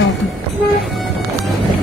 အဲ့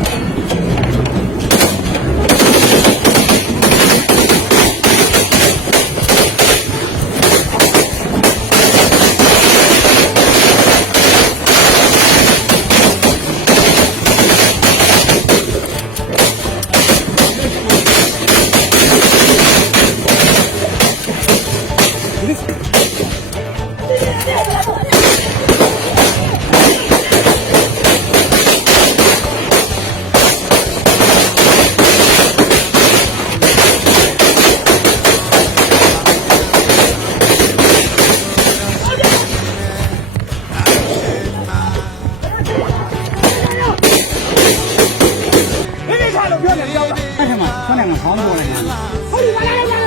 မှာဆွမ်းနေမှာ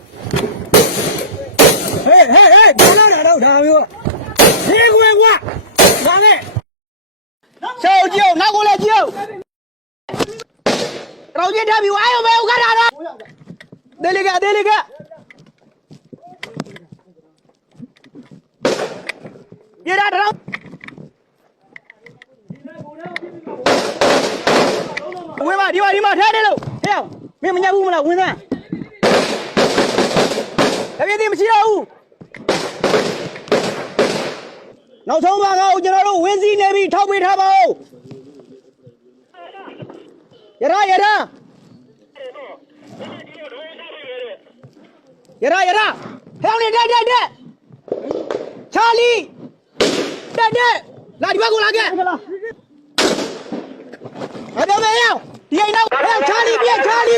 ဟေးဟေးဘာလို့လဲတော့ဒါမျိုးဟေးကွယ်ကွာဒါနဲ့ရှောက်ကြည့်နောက်ကိုလည်းကြည့်တော့ကြည့်ထားပြီအာရုံပဲဥက္ကဋ္ဌတော့ဒေလီကဒေလီကပြေတာတော့ဝင်ပါဒီမှာဒီမှာထဲတယ်လို့ဟဲ့မင်းမညက်ဘူးမလားဝင်သားတပြည့်တည်းမရှိတော့ဘူး နောက်ဆုံးပါကောကျွန်တော်တို့ဝင်းစည်းနေပြီထောက်ပေးထားပါဦးရရရရရရရဟဲ့လေတက်တက်တက်ချာလီတက်တက်လာဒီဘက်ကိုလာခဲ့ဟဲ့တော့မေးရဒီအိမ်တော့ဟဲ့ချာလီပြချာလီ